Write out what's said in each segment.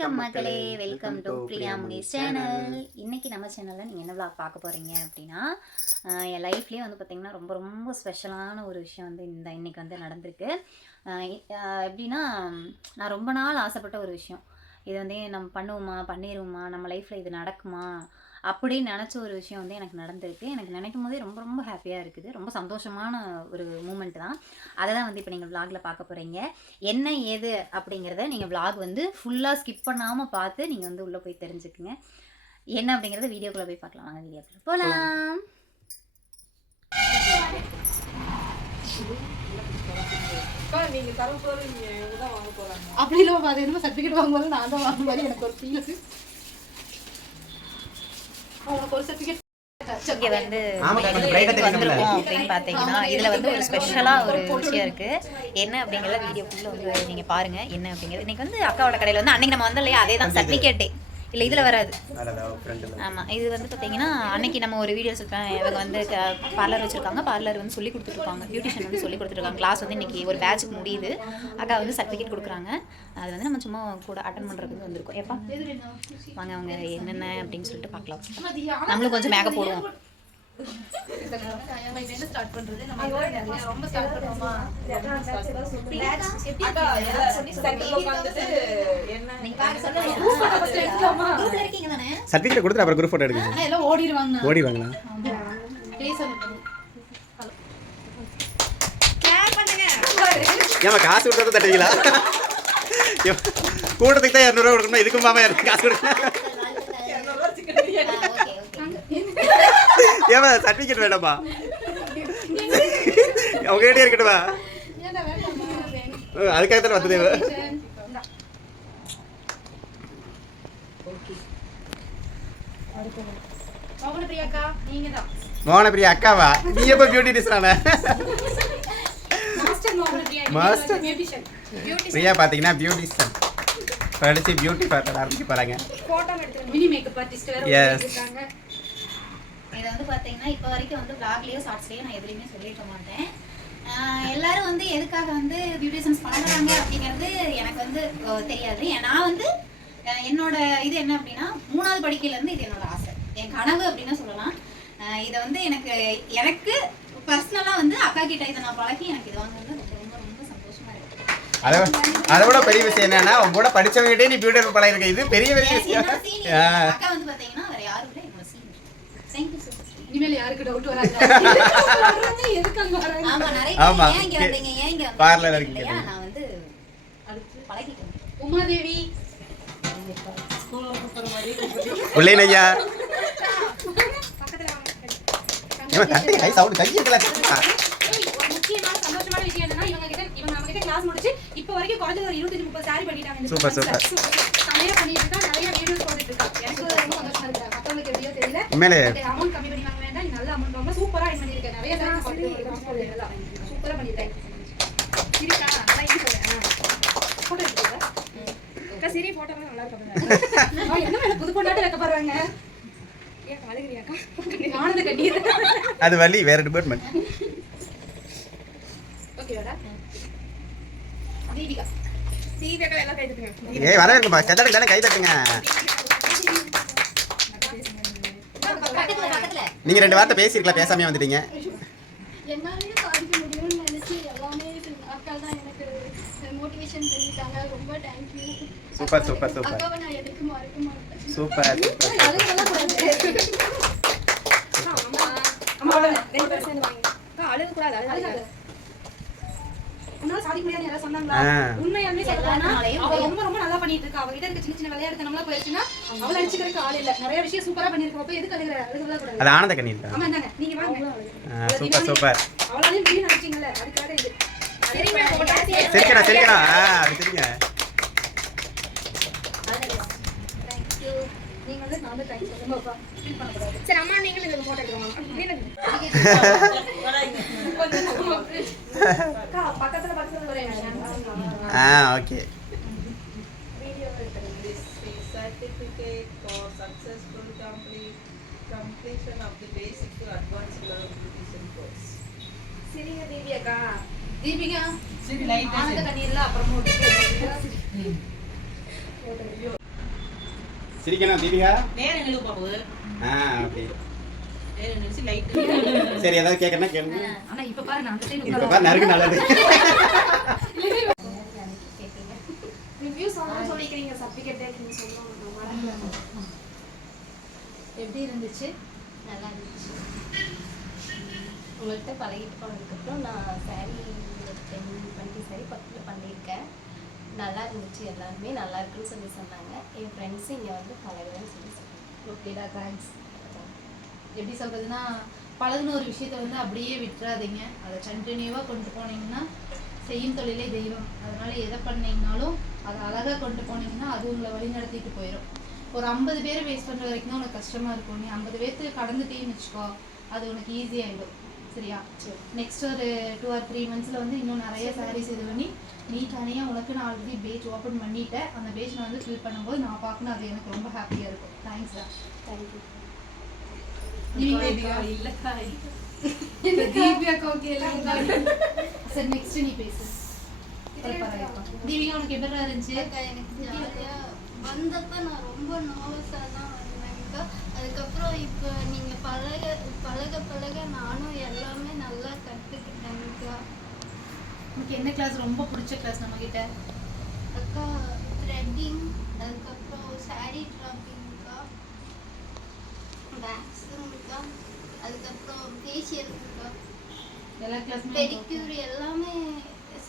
வணக்கம் மக்களே, welcome to Priya Munis channel. இன்றைக்கி நம்ம சேனலில் நீங்கள் என்ன vlog பார்க்க போகிறீங்க அப்படின்னா, என் லைஃப்லேயே வந்து பார்த்திங்கன்னா ரொம்ப ரொம்ப ஸ்பெஷலான ஒரு விஷயம் வந்து இன்றைக்கி வந்து நடந்திருக்கு. எப்படின்னா, நான் ரொம்ப நாள் ஆசைப்பட்ட ஒரு விஷயம். இது வந்து நம்ம பண்ணிடுவோமா, நம்ம லைஃப்பில் இது நடக்குமா அப்படின்னு நினச்ச ஒரு விஷயம் வந்து எனக்கு நடந்திருக்கு. எனக்கு நினைக்கும் போதே ரொம்ப ரொம்ப ஹாப்பியாக இருக்குது. ரொம்ப சந்தோஷமான ஒரு மூமெண்ட் தான். அதை தான் வந்து இப்போ நீங்கள் vlogல பார்க்க போகிறீங்க. என்ன ஏது அப்படிங்கிறத நீங்கள் vlog வந்து ஃபுல்லாக ஸ்கிப் பண்ணாமல் பார்த்து நீங்கள் வந்து உள்ளே போய் தெரிஞ்சுக்குங்க. என்ன அப்படிங்கிறத வீடியோக்குள்ளே போய் பார்க்கலாம். வாங்க வீடியோக்குள்ளே போகலாம். அப்படி இல்லை, அது என்ன சர்டிஃபிகேட் வாங்கும்போது நான் தான் வாங்க மாதிரி எனக்கு ஒரு ஃபீல். அவங்களுக்கு ஒரு சர்டிஃபிகேட் இங்கே வந்து வந்திருக்கோம் அப்படின்னு பார்த்தீங்கன்னா, இதில் வந்து ஒரு ஸ்பெஷலாக ஒரு விஷயம் இருக்குது. என்ன அப்படிங்கிறத வீடியோக்குள்ளே வந்து நீங்கள் பாருங்கள். என்ன அப்படிங்கிறது இன்றைக்கி வந்து அக்காவோட கடையில் வந்து அன்றைக்கி நம்ம வந்தோம் இல்லையா, அதே தான் சர்டிஃபிகேட்டே இல்லை, இதில் வராது. ஆமாம், இது வந்து பார்த்தீங்கன்னா அன்றைக்கி நம்ம ஒரு வீடியோஸ் இருப்பேன். இவங்க வந்து பார்லர் வச்சுருக்காங்க. பார்லர் வந்து சொல்லி கொடுத்துட்ருக்காங்க. பியூட்டிஷியன் வந்து சொல்லி கொடுத்துருக்காங்க. கிளாஸ் வந்து இன்றைக்கி ஒரு பேட்சுக்கு முடியுது. அக்கா வந்து சர்டிஃபிகேட் கொடுக்குறாங்க. அது வந்து நம்ம சும்மா கூட அட்டன் பண்ணுறதுக்கு வந்திருக்கோம். எப்பா வாங்க அவங்க என்னென்ன அப்படின்னு சொல்லிட்டு பார்க்கலாம். நம்மளும் கொஞ்சம் மேக்கப் போடுவோம். ஸ்டார்ட் பண்றது நம்ம ரொம்ப ஸ்டார்ட் பண்ணுவோமா? சர்டிஃபிகேட் கொடுத்து அப்புறம் குரூப் போட்டோ எடுக்கணும். எல்லாம் ஓடிடுவாங்களா? ஏமா காசு கொடுத்தா தட்டுவீங்களா? கூட்டத்துக்கு தான் 200 ரூபா கொடுக்கணும். இதுக்கும் மாமா காசு கொடுக்கணும். ஏமா சர்டிஃபிகேட் வேண்டாமா? அவங்க கிட்டே இருக்கட்டுமா? அதுக்காக தான் வந்தது. மோகனப்பிரியா அக்காவா? நீ எப்போ பியூட்டி டிசைனான? மாஸ்டர் பிரியா பார்த்தீங்கன்னா பியூட்டிஷியன் படிச்சு பியூட்டி பார்க்க ஆரம்பிக்க போறாங்க. இதை வந்து பார்த்தீங்கன்னா இப்போ வரைக்கும் வந்து vlogலேயோ ஷார்ட்ஸ்லேயோ நான் எதுலேயுமே சொல்லியிருக்க மாட்டேன். எல்லாரும் வந்து எதுக்காக வந்து பியூட்டிஷியன்ஸ் பண்ணுறாங்க அப்படிங்கிறது எனக்கு வந்து தெரியாது. நான் வந்து என்னோட இது என்ன அப்படின்னா, 3வது படிக்கையிலேருந்து இது என்னோட ஆசை, என் கனவு அப்படின்னு சொல்லலாம். இதை வந்து எனக்கு பர்சனலாக வந்து அக்கா கிட்ட இதை நான் பழகி எனக்கு இது வாங்குறது ரொம்ப ரொம்ப ரொம்ப சந்தோஷமா இருக்கு. அதை விட பெரிய விஷயம் என்னன்னா, உங்க கூட படிச்சவங்ககிட்டே நீ பியூட்டி பழகிருக்க. இது பெரிய பெரிய விஷயம். அக்கா வந்து பார்த்தீங்கன்னா வேற யாரும் இல்லை, என்னோட சீனியர். Thank you so much. இனிமேல் யாருக்கு டவுட் வராது. ஆமா, நிறைய ஏன் இங்க வந்தீங்க, ஏன் இங்க பார்லர் இருக்கீங்க? நான் வந்து அடுத்து பழகிட்டேன். உமாதேவி உள்ளேனையா ஏமா தட்டி கை சவுண்ட் கை இருக்கல. முக்கியமான சந்தோஷமான விஷயம் என்னன்னா, இவங்க நம்ம கிட்ட கிளாஸ் முடிச்சு இப்போ வரைக்கும் குறைஞ்சது ஒரு 25-30 சாரி பண்ணிட்டாங்க. Super super. நிறைய பண்ணிட்டு இருக்கா, நிறைய வீடியோஸ் போட்டுட்டு இருக்கா. எனக்கு ரொம்ப சந்தோஷமா இருக்கு. மத்தவங்களுக்கு எப்படியோ தெரியல. உண்மையிலே அமௌண்ட் கம்மி பண்ணி வாங்க வேண்டாம். நீ நல்ல அமௌண்ட் ரொம்ப சூப்பரா என் பண்ணிருக்க. நிறைய சாரி பண்ணிருக்கேன். சூப்பரா பண்ணிருக்கேன். சரிக்கா, நல்லா இது சொல்றேன். போட்டோ எடுத்துங்க. அக்கா சரி போட்டோலாம் நல்லா இருக்கு. என்ன மேல புது பொண்ணாட்ட வைக்க போறாங்க? ஏன் அழுகுறியாக்கா? ஆனந்த கண்ணீர். அது வலி வேற டிபார்ட்மென்ட். ஓகேடா. தீபிகா எல்லாம் கை தட்டுங்க. ஏய் வர இருக்குப்பா, செத்தடக்கு தானே கை தட்டுங்க. நீங்க 2 வார்த்தை பேசிருக்கலாம், பேசாமே வந்துட்டீங்க. என்னாலே சாதிக்க முடியும்னு நினைச்சு எல்லாமே அக்கால் தான் எனக்கு மோட்டிவேஷன் பண்ணிட்டாங்க. ரொம்ப தேங்க்யூ. Super super super. அக்காவை நான் எதுக்கு மறக்க மாட்டேன். சூப்பர் உன்னால சாதிக்க முடியாது யாராவது சொன்னாங்களா? உண்மையாலுமே சொல்லலாம்னா அவ ரொம்ப ரொம்ப நல்லா பண்ணிட்டு இருக்கா. அவகிட்ட இருக்க சின்ன சின்ன விளையாட்டு நம்மளா போயிடுச்சுன்னா அவளை அடிச்சுக்கிறதுக்கு ஆள் இல்ல. நிறைய விஷயம் சூப்பரா பண்ணிருக்கா. அப்ப எதுக்கு அழுகலாம் கூடாது. அது ஆனந்த கண்ணீர் தான். ஆமா தாங்க, நீங்க வாங்க. Super super. அவளாலையும் முடியும் நினைச்சீங்கல்ல, அதுக்காக இது. சரிக்கடா சரிக்கடா. அப்படி சரிங்க. நீங்க வந்து நான் தான் டைம் சொல்லுங்கப்பா. ஃபீல் பண்ண கூடாது. சரி அம்மா நீங்களும் இந்த போட்டோ எடுங்க. பக்கத்துல வரேன். Okay. Video this is certificate for successful completion of the basic to advanced level beautician course. சரிங்க தீபிகா. ஆனந்த கண்ணீர்ல அப்புறம் சிரிக்கணும் தீபிகா. நேரம் நிலுப்பா போகுது. ஓகே. நேரம் நிலுச்சு லைட். சரி ஏதாவது கேட்கறனா கேளுங்க. ஆனா இப்ப பாரு நான் அந்த சைடு இப்ப பாரு நறுக்கு நல்லது. ரிவ்யூ சொல்லிக்கிறீங்க சர்டிபிகேட் நீங்க சொல்லுங்க. எப்படி இருந்துச்சு? நல்லா இருந்துச்சு. உங்கள்கிட்ட பழகிட்டு போனதுக்கப்புறம் நான் சாரீ 10-20 சாரீ பக்கத்தில் பண்ணியிருக்கேன். நல்லா இருந்துச்சு. எல்லாருமே நல்லா இருக்குன்னு சொல்லி சொன்னாங்க. என் ஃப்ரெண்ட்ஸும் இங்கே வந்து பழகுறேன்னு சொல்லி சொன்னாங்க. ஓகேடா, தேங்க்ஸ். எப்படி சொல்றதுன்னா, பழகுன ஒரு விஷயத்த வந்து அப்படியே விட்டுறாதீங்க. அதை கண்டினியூவாக கொண்டு போனீங்கன்னா செய்யும் தொழிலே தெய்வம். அதனால எதை பண்ணீங்கனாலும் அதை அழகாக கொண்டு போனீங்கன்னா அது உங்களை வழி நடத்திட்டு போயிடும். ஒரு 50 பேரை வேஸ்ட் பண்ணுற வரைக்கும் தான் உனக்கு கஷ்டமாக இருக்கும். நீ 50 பேர்த்து கடந்துட்டேன்னு வச்சுக்கோ, அது உனக்கு ஈஸியாகிடும். சரியா? நெக்ஸ்ட் ஒரு 2 or 3 monthஸில் வந்து இன்னும் நிறைய சாரீஸ் இது பண்ணி நீ தனியாக உனக்கு நான் ஆல்ரெடி பேஜ் ஓப்பன் பண்ணிட்டேன். அந்த பேஜ் நான் வந்து ஃபில் பண்ணும்போது நான் பார்க்கணும். அது எனக்கு ரொம்ப ஹாப்பியாக இருக்கும். தேங்க்ஸ் தான். தேங்க்யூ. சரி, நெக்ஸ்ட் நீ பேசு. தீபிகா, உனக்கு எப்படி இருந்துச்சு? எனக்கு ஜாலியாக வந்தப்போ நான் ரொம்ப நர்வஸாக தான் வந்தேன்க்கா. அதுக்கப்புறம் இப்போ நீங்கள் பழக நானும் எல்லாமே நல்லா கற்றுக்கிட்டேன்க்கா. உனக்கு என்ன கிளாஸ் ரொம்ப பிடிச்ச கிளாஸ் நம்மக்கிட்ட? அக்கா த்ரெட்டிங், அதுக்கப்புறம் சாரீ ட்ராப்பிங்க்கா, வேக்ஸுங்கக்கா, அதுக்கப்புறம் ஃபேஷியலுங்கக்கா, எல்லா கிளாஸுமே பெடிக்யூர் எல்லாமே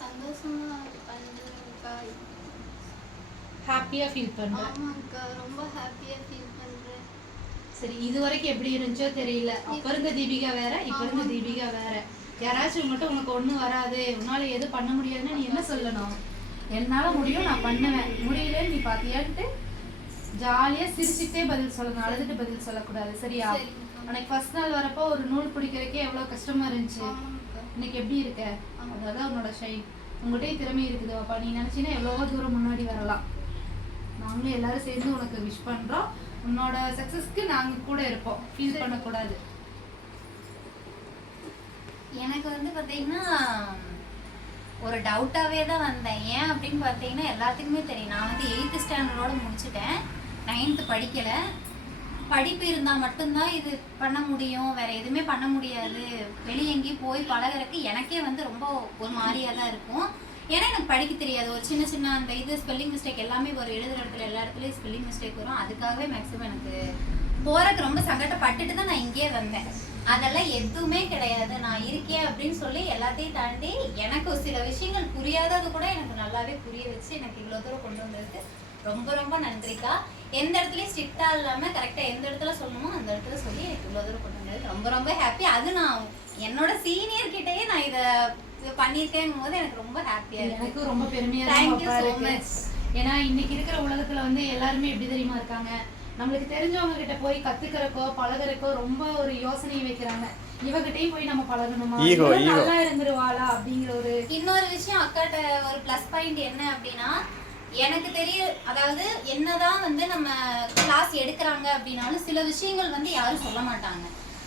சந்தோஷமா பண்ணுறேன்க்கா. ஹாப்பியாக ஃபீல் பண்ணுறேன். ஆமாங்க்கா, ரொம்ப ஹாப்பியாக ஃபீல் பண்ணுறேன். சரி, இது வரைக்கும் எப்படி இருந்துச்சோ தெரியல. அப்போ இருந்த தீபிகா வேற, இப்போ இருந்த தீபிகா வேற. யாராச்சும் மட்டும் உனக்கு ஒன்றும் வராது, உன்னால எது பண்ண முடியாதுன்னு நீ என்ன சொல்லணும்? என்னால் முடியும், நான் பண்ணுவேன். முடியலன்னு நீ பார்த்தியான்ட்டு ஜாலியாக சிரிச்சுட்டே பதில் சொல்லணும், அழுதுட்டு பதில் சொல்லக்கூடாது. சரியா? அன்னைக்கு ஃபர்ஸ்ட் நாள் வரப்போ ஒரு நூல் பிடிக்கிறதுக்கே எவ்வளோ கஷ்டமா இருந்துச்சு. இன்னைக்கு எப்படி இருக்க? அதான் உன்னோட ஷைன். உங்கள்கிட்ட திறமை இருக்குது அப்பா. நீ நினச்சின்னா எவ்வளவோ தூரம் முன்னாடி வரலாம். நாங்களும் எல்லாரும் சேர்ந்து உனக்கு விஷ் பண்ணுறோம். உன்னோட சக்ஸஸ்க்கு நாங்கள் கூட இருப்போம். ஃபீல் பண்ணக்கூடாது. எனக்கு வந்து பார்த்தீங்கன்னா ஒரு டவுட்டாகவே தான் வந்தேன். ஏன் அப்படின்னு பார்த்தீங்கன்னா எல்லாத்துக்குமே தெரியும், நான் வந்து 8th ஸ்டாண்டர்டோடு முடிச்சுட்டேன். 9th படிக்கலை. படிப்பு இருந்தால் மட்டும்தான் இது பண்ண முடியும், வேறு எதுவுமே பண்ண முடியாது. வெளியே எங்கேயும் போய் பழகிறதுக்கு எனக்கே வந்து ரொம்ப ஒரு மாதிரியாக தான் இருக்கும். ஏன்னா எனக்கு படிக்க தெரியாது. ஒரு சின்ன சின்ன அந்த இது ஸ்பெல்லிங் மிஸ்டேக் எல்லாமே ஒரு எழுதுகிற இடத்துல எல்லா இடத்துலையும் ஸ்பெல்லிங் மிஸ்டேக் வரும். அதுக்காகவே மேக்ஸிமம் எனக்கு போகிறதுக்கு ரொம்ப சங்கடப்பட்டுட்டு தான் நான் இங்கேயே வந்தேன். அதெல்லாம் எதுவுமே கிடையாது, நான் இருக்கேன் அப்படின்னு சொல்லி எல்லாத்தையும் தாண்டி எனக்கு ஒரு சில விஷயங்கள் புரியாதது கூட எனக்கு நல்லாவே புரிய வச்சு எனக்கு இவ்வளோ தூரம் கொண்டு வந்ததுக்கு ரொம்ப ரொம்ப நன்றிக்கா. எந்த இடத்துலையும் ஸ்ட்ரிக்டாக இல்லாமல் கரெக்டாக எந்த இடத்துல சொல்லணுமோ அந்த இடத்துல சொல்லி எனக்கு இவ்வளோ தூரம் கொண்டு வந்தது ரொம்ப ரொம்ப ஹாப்பி. அது நான் என்னோட சீனியர் கிட்டேயே நான் இதை பண்ணியிருக்கேங்கும் போது எனக்கு ரொம்ப ஹாப்பியாக இருக்கு. எனக்கு ரொம்ப பெருமையாக தேங்க்யூ ஸோ மச். ஏன்னா இன்னைக்கு இருக்கிற உலகத்தில் வந்து எல்லாருமே எப்படி தெரியுமா இருக்காங்க, நம்மளுக்கு தெரிஞ்சவங்க கிட்ட போய் கத்துக்கிறக்கோ பழகிறக்கோ ரொம்ப ஒரு யோசனையை வைக்கிறாங்க. இவகிட்டையும் போய் நம்ம பழகணுமா, நல்லா இருந்துருவாளா அப்படிங்கிற ஒரு இன்னொரு விஷயம் அக்காட்ட ஒரு ப்ளஸ் பாயிண்ட் என்ன அப்படின்னா, எனக்கு அதாவது என்னதான் வந்து நம்ம கிளாஸ் எடுக்கிறாங்க அப்படின்னாலும் சில விஷயங்கள் வந்து யாரும் சொல்ல மாட்டாங்க.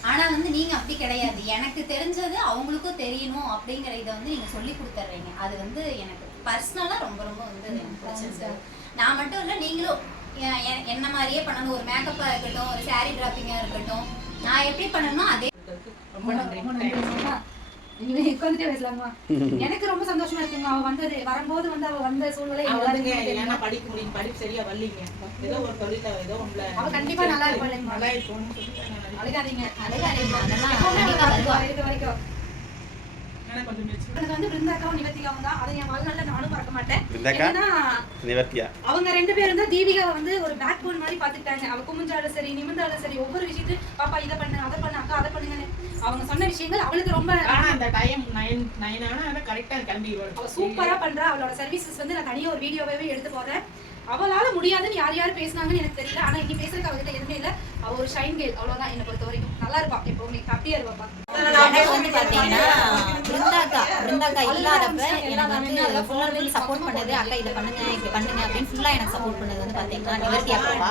ஆனால் வந்து நீங்கள் அப்படி கிடையாது. எனக்கு தெரிஞ்சது அவங்களுக்கும் தெரியணும் அப்படிங்கிற இதை வந்து நீங்கள் சொல்லி கொடுத்துட்றீங்க. அது வந்து எனக்கு பர்சனலாக ரொம்ப ரொம்ப வந்து எனக்கு பிடிச்சிருந்தது. நான் மட்டும் இல்லை, நீங்களும் என்ன மாதிரியே பண்ணணும். ஒரு மேக்கப்பாக இருக்கட்டும், ஒரு சாரீ டிராப்பிங்காக இருக்கட்டும், நான் எப்படி பண்ணணும் அதே. ரொம்ப நன்றி. உட்காந்துட்டே பேசலாமா? எனக்கு ரொம்ப சந்தோஷமா இருக்குங்க. அவ வந்தது வரும்போது வந்து அவ வந்த சூழ்நிலை ஏன்னா படிக்க முடியும், படிப்பு சரியா வரலீங்க. ஏதோ ஒரு தொழில ஏதோ உங்களை அவ கண்டிப்பா நல்லா இருப்பாள். நல்லா இருக்கும். அழுகாதீங்க, அதெல்லாம் இருக்க வரைக்கும் கொஞ்சம் எனக்கு வந்து பிருந்தாக்காவும் நிவர்த்திகாவும் தான். அதை என் வாழ்நாள்ல நானும் மறக்க மாட்டேன். பிருந்தாக்கா நிவர்த்தியா அவங்க 2 பேரும் தான் தீபிகாவை வந்து ஒரு பேக் போன் மாதிரி பாத்துக்கிட்டாங்க. அவ குமிஞ்சாலும் சரி நிமிர்ந்தாலும் சரி ஒவ்வொரு விஷயத்தையும் பாப்பா இதை பண்ணு அதை பண்ணு அக்கா அதை பண்ணுங்கன்னு அவங்க சொன்ன விஷயங்கள் அவளுக்கு ரொம்ப. ஆனா அந்த டைம் 9 ஆனா கரெக்டா கிளம்பி அவ சூப்பரா பண்றா. அவளோட சர்வீசஸ் வந்து நான் தனியா ஒரு வீடியோவே எடுத்து போடுறேன். அவளால முடியாதுன்னு யார் பேசினாங்கன்னு எனக்கு தெரியல. ஆனா இன்னைக்கு பேசுறதுக்கு அவகிட்ட எதுவுமே இல்லை. அவ ஒரு ஷைன் கேர்ள், அவ்வளவுதான். என்னை பொறுத்த வரைக்கும் நல்லா இருப்பா, எப்பவுமே ஹாப்பியா இருப்பாப்பா. எனக்கு வந்து பார்த்தீங்கன்னா பிருந்தாக்கா இல்லாதப்ப எனக்கு வந்து ஃபுல்லாக சப்போர்ட் பண்ணது அக்கா இதை பண்ணுங்க இப்படி பண்ணுங்க அப்படின்னு ஃபுல்லாக எனக்கு சப்போர்ட் பண்ணது வந்து பார்த்தீங்கன்னா நிவர்த்தி அக்காவா.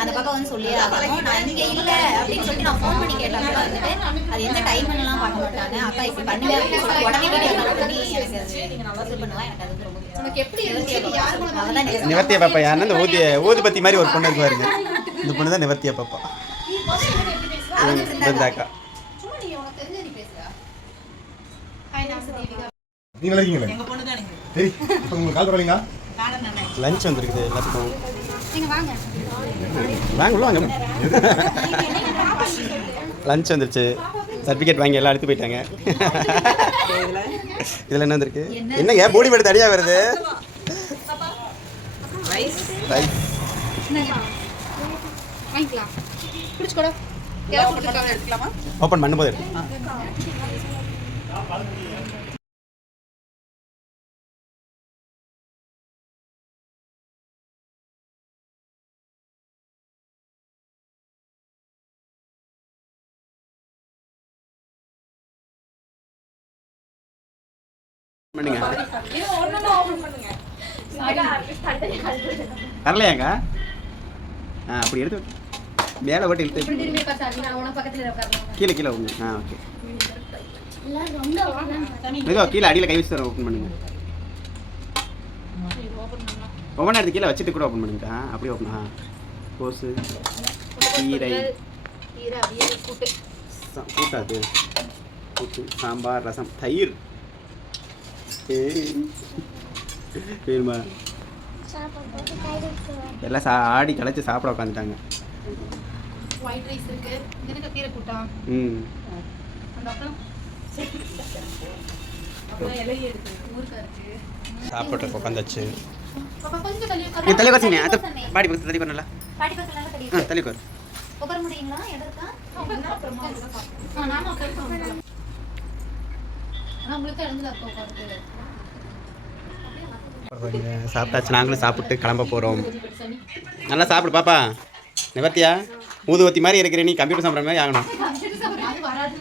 அந்த பக்கம் வந்து சொல்லியே ஆகணும். நான் இங்கே இல்லை அப்படின்னு சொல்லிட்டு நான் ஃபோன் பண்ணி கேட்டப்ப வந்துட்டு அது எந்த டைம்லாம் பார்க்க மாட்டாங்க. அக்கா இப்படி பண்ணுங்க அப்படின்னு சொல்லி உடனே வீடியோ கால் பண்ணி எனக்கு நீங்கள் நல்லா இது பண்ணுவா. எனக்கு அது ரொம்ப உனக்கு எப்படி இருந்துச்சு? நிவர்த்தியா பாப்பா யாருன்னா இந்த ஊதுபத்தி மாதிரி ஒரு பொண்ணு இருக்கு பாருங்க. இந்த பொண்ணு தான் நிவர்த்தியா பாப்பா. நீ போய் எப்படி பேசுற? பிருந்தாக்கா. சும்மா நீ உனக்கு தெரிஞ்ச நீ பேசுற. ஹாய் நான் தேவிகா. நீங்க இருக்கீங்களே எங்க பொண்ணு தான் சரி இப்போ உங்களுக்கு கால் வரலீங்களா காரணம் என்ன? லஞ்ச் வந்திருக்குது எல்லாத்துக்கும். நீங்க வாங்க. வாங்க உள்ள வாங்க. லஞ்ச் வந்துருச்சு. சர்டிஃபிகேட் வாங்கி எல்லாம் எடுத்து போயிட்டாங்க. இதில் என்ன வந்திருக்கு? என்னங்க போடி படி தனியாக வருது? Rice rice. வாங்கிக்கலாம். குடிச்சுக்கோடா. எல்லாம் கொடுத்துருக்காங்க. எடுக்கலாமா? ஓப்பன் பண்ணும்போது இருக்கு. பண்ணுங்க. இது ஒண்ணு ஓபன் பண்ணுங்க. வரலையாங்க? அப்படி எடுத்து மேலே போட்டு இழுத்து திரும்பி பார்த்தா நான் உன பக்கத்துல உட்காரணும். கீழே கீழே ஓப்பன். ஓகே. எல்லாம் ரொம்ப மெதுவா கீழே அடியில் கை வச்சு தர ஓப்பன் பண்ணுங்க. ஓப்பன் எடுத்து கீழே வச்சுட்டு கூட ஓப்பன் பண்ணுங்க. அப்படியே ஓப்பன். கோஸு, கீரை, கீரை அப்படியே கூட்டு. கூட்டாது, கூட்டு, சாம்பார், ரசம், தயிர். வேணுமா? எல்லாம் ஆடி களைச்சி சாப்பிட உட்காந்துட்டாங்க. ஒயிட் ரைஸ் இருக்கு. எனக்கு கீரை கூட்டா. அந்த அப்புறம் அப்புறம் இலையை எடுத்து ஊர்க்கா இருக்கு. சாப்பிட்டு உட்காந்தாச்சு. பாப்பா கொஞ்சம் தள்ளி நீ உட்காரு. தள்ளி உட்காந்து அது பாடி பக்கத்து தள்ளி பண்ணல. பாட்டி பக்கத்துல தெரியும். தள்ளி உட்காரு. உட்கார முடியுங்களா? இடம் இருக்கா? அப்புறமா நானும் உட்காருக்கேன். நான் உங்களுக்கு எழுந்துல இருக்க உட்காந்து. சாப்பிட்டாச்சு. நாங்களும் சாப்பிட்டு கிளம்ப போகிறோம். நல்லா சாப்பிடு பாப்பா. நிவர்த்தியா ஊதுவத்தி மாதிரி இருக்கிற நீ கம்ப்யூட்டர் சாப்பிட்ற மாதிரி ஆகணும். அது வராது.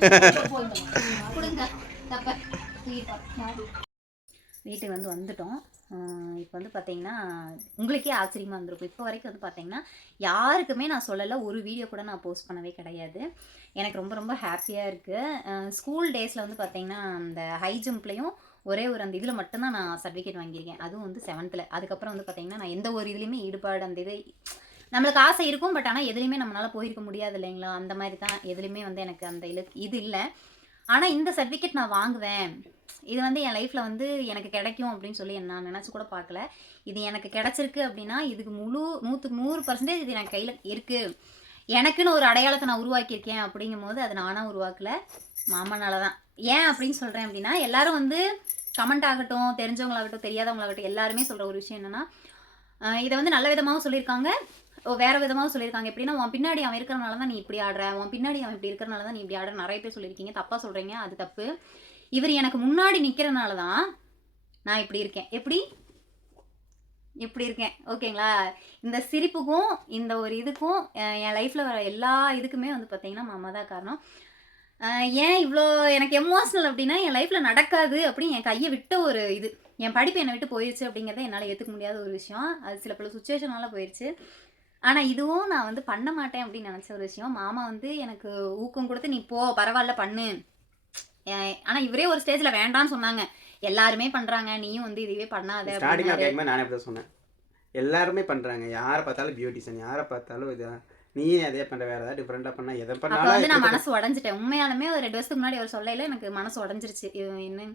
கொடுங்க. தப்ப வீட்டுக்கு வந்துட்டோம். இப்போ பார்த்தீங்கன்னா உங்களுக்கே ஆச்சரியமாக இருந்திருக்கும். இப்போ வரைக்கும் பார்த்தீங்கன்னா யாருக்குமே நான் சொல்லலை, ஒரு வீடியோ கூட நான் போஸ்ட் பண்ணவே கிடையாது. எனக்கு ரொம்ப ரொம்ப ஹாப்பியாக இருக்குது. ஸ்கூல் டேஸில் பார்த்தீங்கன்னா அந்த ஹை ஜம்ப்லேயும் ஒரே ஒரு அந்த இதில் மட்டும்தான் நான் சர்டிஃபிகேட் வாங்கியிருக்கேன். அதுவும் 7th. அதுக்கப்புறம் பார்த்தீங்கன்னா நான் எந்த ஒரு இதுலேயுமே ஈடுபாடு அந்த இது நம்மளுக்கு ஆசை இருக்கும். பட் ஆனால் எதுலேயுமே நம்மளால் போயிருக்க முடியாது இல்லைங்களா? அந்த மாதிரி தான் எதுலேயுமே எனக்கு அந்த இது இல்லை. ஆனால் இந்த சர்டிஃபிகேட் நான் வாங்குவேன், இது என் லைஃப்பில் எனக்கு கிடைக்கும் அப்படின்னு சொல்லி நான் நினச்சி கூட பார்க்கல. இது எனக்கு கிடச்சிருக்கு அப்படின்னா இதுக்கு 100% இது எனக்கு கையில் இருக்குது. எனக்குன்னு ஒரு அடையாளத்தை நான் உருவாக்கியிருக்கேன். அப்படிங்கும் போது அது நானாக உருவாக்கலை, மாமனால தான். ஏன் அப்படின்னு சொல்கிறேன் அப்படின்னா எல்லாரும் கமெண்ட் ஆகட்டும், தெரிஞ்சவங்களாகட்டும் தெரியாதவங்களாகட்டும் எல்லாருமே சொல்கிற ஒரு விஷயம் என்னென்னா, இதை நல்ல விதமாகவும் சொல்லியிருக்காங்க, வேறு விதமாகவும் சொல்லியிருக்காங்க. எப்படின்னா உன் பின்னாடி அவன் இருக்கிறனால தான் நீ இப்படி ஆடுற, உன் பின்னாடி அவன் இப்படி இருக்கிறனால தான் நீ இப்படி ஆடுற நிறைய பேர் சொல்லியிருக்கீங்க. தப்பாக சொல்கிறீங்க, அது தப்பு. இவர் எனக்கு முன்னாடி நிற்கிறனால தான் நான் இப்படி இருக்கேன். இப்படி இருக்கேன். ஓகேங்களா? இந்த சிரிப்புக்கும் இந்த ஒரு இதுக்கும் என் லைஃப்பில் வர எல்லா இதுக்குமே பார்த்தீங்கன்னா மாமா தான் காரணம். ஏன் இவ்வளோ எனக்கு எமோஷ்னல் அப்படின்னா, என் லைஃப்பில் நடக்காது அப்படின்னு என் கையை விட்ட ஒரு இது, என் படிப்பு என்னை விட்டு போயிடுச்சு அப்படிங்கிறத என்னால் ஏற்றுக்க முடியாத ஒரு விஷயம். அது சில பல சுச்சுவேஷனால் போயிடுச்சு. ஆனால் இதுவும் நான் பண்ண மாட்டேன் அப்படின்னு நினச்ச ஒரு விஷயம். மாமா எனக்கு ஊக்கம் கொடுத்து நீ போ, பரவாயில்ல பண்ணு. ஆனால் இவரே ஒரு ஸ்டேஜில் வேண்டான்னு சொன்னாங்க. எல்லாருமே பண்ணுறாங்க, நீயும் இதுவே பண்ணாத. ஸ்டார்டிங்ல கேட்கும்போது நானே அப்படி சொன்னேன். எல்லாருமே பண்ணுறாங்க, யாரை பார்த்தாலும் பியூட்டிஷன், யாரை பார்த்தாலும் இது நீயே அதே பண்ணுற, வேறு ஏதாவது டிஃப்ரெண்ட்டாக பண்ணால் எதை அப்போ பண்ணாலும் நான் மனசு உடஞ்சிட்டேன். உண்மையாலுமே ஒரு 2 வருஷத்துக்கு முன்னாடி அவர் சொல்லையில் எனக்கு மனசு உடஞ்சிருச்சு. என்ன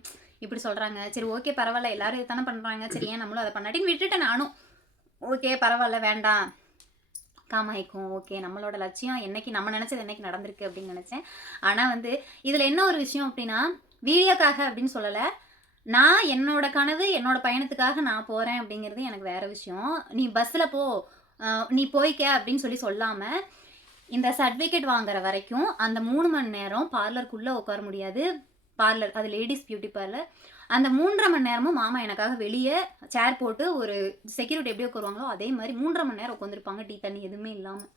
இப்படி சொல்கிறாங்க, சரி ஓகே பரவாயில்ல, எல்லாரும் இது தானே பண்ணுறாங்க, சரி ஏன் நம்மளும் அதை பண்ணாட்டின்னு விட்டுட்டேன். நானும் ஓகே பரவாயில்ல வேண்டாம், காமாயிக்கும், ஓகே நம்மளோட லட்சியம் என்னைக்கு நம்ம நினச்சது என்னைக்கு நடந்திருக்கு அப்படின்னு நினச்சேன். ஆனால் இதில் என்ன ஒரு விஷயம் அப்படின்னா, வீடியோக்காக அப்படின்னு சொல்லலை, நான் என்னோட கனவு என்னோட பயணத்துக்காக நான் போகிறேன் அப்படிங்கிறது எனக்கு வேறு விஷயம். நீ பஸ்ஸில் போ, நீ போய்க்க அப்படின்னு சொல்லாமல், இந்த சர்டிஃபிகேட் வாங்குற வரைக்கும் அந்த 3 மணி நேரம் பார்லருக்குள்ளே உட்கார முடியாது. பார்லர் அது லேடிஸ் பியூட்டி பார்லர். அந்த 3.5 மணி நேரமும் மாமா எனக்காக வெளியே சேர் போட்டு ஒரு செக்யூரிட்டி எப்படி உட்காருவாங்களோ அதே மாதிரி 3.5 மணி நேரம் உட்காந்துருப்பாங்க, டீ தண்ணி எதுவுமே இல்லாமல்.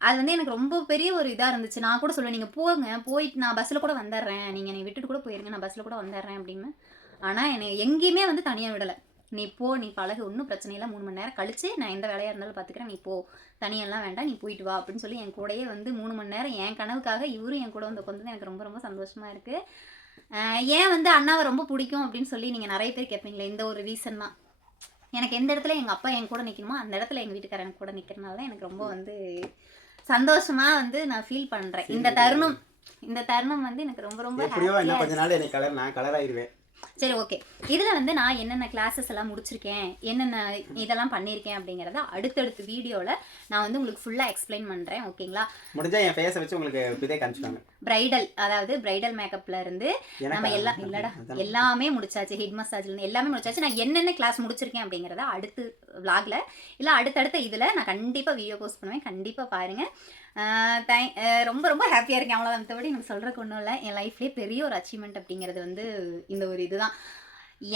அது எனக்கு ரொம்ப பெரிய ஒரு இதாக இருந்துச்சு. நான் கூட சொல்லுவேன், நீங்கள் போங்க, போயிட்டு நான் பஸ்ஸில் கூட வந்துடுறேன், நீங்கள் என்னை விட்டுட்டு கூட போயிருங்க, நான் பஸ்ஸில் கூட வந்துடுறேன் அப்படின்னு. ஆனால் என்னை எங்கேயுமே தனியாக விடலை. நீ போ, நீ பழகு, ஒன்றும் பிரச்சனை இல்லை, 3 மணி நேரம் கழிச்சு நான் எந்த வேலையாக இருந்தாலும் பார்த்துக்கிறேன், நீ போ, தனியெல்லாம் வேண்டாம், நீ போயிட்டு வா அப்படின்னு சொல்லி என் கூடயே 3 மணி நேரம் என் கனவுக்காக இவரும் என் கூட உட்காந்து எனக்கு ரொம்ப ரொம்ப சந்தோஷமாக இருக்குது. ஏன் அண்ணாவை ரொம்ப பிடிக்கும் அப்படின்னு சொல்லி நீங்கள் நிறைய பேர் கேட்பீங்களே, இந்த ஒரு ரீசன் தான். எனக்கு எந்த இடத்துல எங்கள் அப்பா என் கூட நிற்கணுமோ அந்த இடத்துல எங்கள் வீட்டுக்காரர் எனக்கு கூட நிற்கிறனால தான் எனக்கு ரொம்ப வந்து சந்தோஷமாக வந்து நான் ஃபீல் பண்ணுறேன். இந்த தருணம் வந்து எனக்கு ரொம்ப ரொம்ப எப்படியோ happy-ஆ இன்னும் கொஞ்ச நாள் எனக்கு நான் கலர் ஆயிடுவேன். சரி ஓகே. இதில் வந்து நான் என்னென்ன கிளாஸஸ் எல்லாம் முடிச்சிருக்கேன், என்னென்ன இதெல்லாம் பண்ணியிருக்கேன் அப்படிங்கிறத அடுத்தடுத்த வீடியோவில் நான் வந்து உங்களுக்கு ஃபுல்லாக எக்ஸ்பிளைன் பண்ணுறேன். ஓகேங்களா? முடிஞ்சால் என் ஃபேஸை வச்சு உங்களுக்கு இதே காமிச்சுட்டாங்க. பிரைடல் மேக்கப்ல இருந்து நம்ம எல்லாமே முடிச்சாச்சு. ஹெட் மசாஜ்லேருந்து எல்லாமே முடிச்சாச்சு. நான் என்னென்ன கிளாஸ் முடிச்சிருக்கேன் அப்படிங்கிறத அடுத்து vlogல இல்லை அடுத்தடுத்த இதில் நான் கண்டிப்பாக வீடியோ போஸ்ட் பண்ணுவேன். கண்டிப்பாக பாருங்கள். ரொம்ப ரொம்ப ஹாப்பியாக இருக்கேன். அவ்வளோதான். மற்றபடி எனக்கு சொல்கிறக்கு ஒன்றும் இல்லை. என் லைஃப்லேயே பெரிய ஒரு அச்சீவ்மெண்ட் அப்படிங்கிறது வந்து இந்த ஒரு இதுதான்.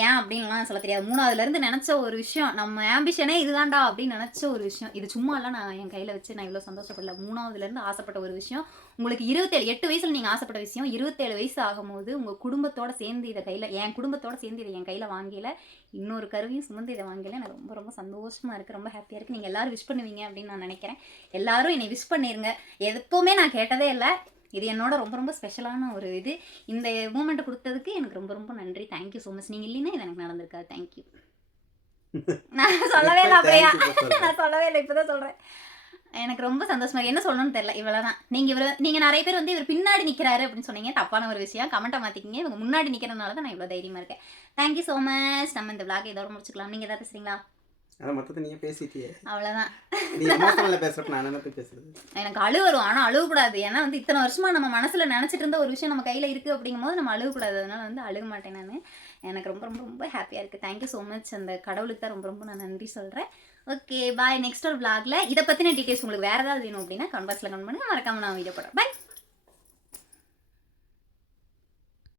ஏன் அப்படின்லாம் சொல்ல தெரியாது. 3வதுலேருந்து நினச்ச ஒரு விஷயம், நம்ம ஆம்பிஷனே இதுதான்டா அப்படின்னு நினச்ச ஒரு விஷயம். இது சும்மாலாம் நான் என் கையில் வச்சு நான் இவ்வளோ சந்தோஷப்படல. 3வதுலேருந்து ஆசைப்பட்ட ஒரு விஷயம் உங்களுக்கு 8 வயசில் நீங்கள் ஆசைப்பட்ட விஷயம் 27 வயசு ஆகும்போது உங்கள் குடும்பத்தோடு சேர்ந்து இதை கையில், என் குடும்பத்தோடு சேர்ந்து இதை என் கையில் வாங்கல, இன்னொரு கருவையும் சுமந்து இதை வாங்கல. எனக்கு ரொம்ப ரொம்ப சந்தோஷமாக இருக்குது, ரொம்ப ஹாப்பியாக இருக்குது. நீங்கள் எல்லோரும் விஷ் பண்ணுவீங்க அப்படின்னு நான் நினைக்கிறேன். எல்லோரும் என்னை விஷ் பண்ணிடுங்க. எப்போவுமே நான் கேட்டதே இல்லை. இது என்னோட ரொம்ப ரொம்ப ஸ்பெஷலான ஒரு இது. இந்த மூமெண்ட் கொடுத்ததுக்கு எனக்கு ரொம்ப ரொம்ப நன்றி. Thank you so much. நீங்கள் இல்லைன்னா இது எனக்கு நடந்திருக்காது. தேங்க்யூ. நான் சொல்லவே இல்லை அப்படியா? நான் சொல்லவே இல்லை, இப்போ தான் சொல்கிறேன். எனக்கு ரொம்ப சந்தோஷமா இருக்கு. என்ன சொல்லணும்னு தெரியல. இவ்வளோதான். நீங்கள் நிறைய பேர் வந்து இவர் பின்னாடி நிற்கிறாரு அப்படின்னு சொன்னீங்க. தப்பான ஒரு விஷயம். கமெண்ட்டை மாற்றிக்கிங்க. இவங்க முன்னாடி நிற்கிறதுனால தான் நான் இவ்வளோ தைரியமாக இருக்கேன். Thank you so much. நம்ம இந்த vlog இதோட முடிச்சுக்கலாம். நீங்கள் எதாவது பேசுகிறீங்களா? அதான் மொத்தத்தை நீயே பேசிட்டியே. அவ்வளோதான். நீ எமோஷனலில் பேசுகிறப்ப நான் என்ன போய் பேசுறது? எனக்கு அழுவு வரும். ஆனால் அழுவக்கூடாது. ஏன்னா வந்து இத்தனை வருஷமாக நம்ம மனசில் நினச்சிட்டு இருந்த ஒரு விஷயம் நம்ம கையில் இருக்குது அப்படிங்கும்போது நம்ம அழுவக்கூடாது. அதனால் வந்து அழுக மாட்டேன் நான். எனக்கு ரொம்ப ரொம்ப ரொம்ப ஹாப்பியாக இருக்குது. Thank you so much. அந்த கடவுளுக்கு தான் ரொம்ப ரொம்ப நான் நன்றி சொல்கிறேன். Okay bye. நெக்ஸ்ட் ஒரு vlogல இதை பற்றின டீட்டெயில்ஸ் உங்களுக்கு வேறு ஏதாவது வேணும் அப்படின்னா கமெண்ட் பாக்ஸில் கமெண்ட் பண்ணுங்கள். மறக்காமல் நான் வீடியோ போடுறேன். பாய்.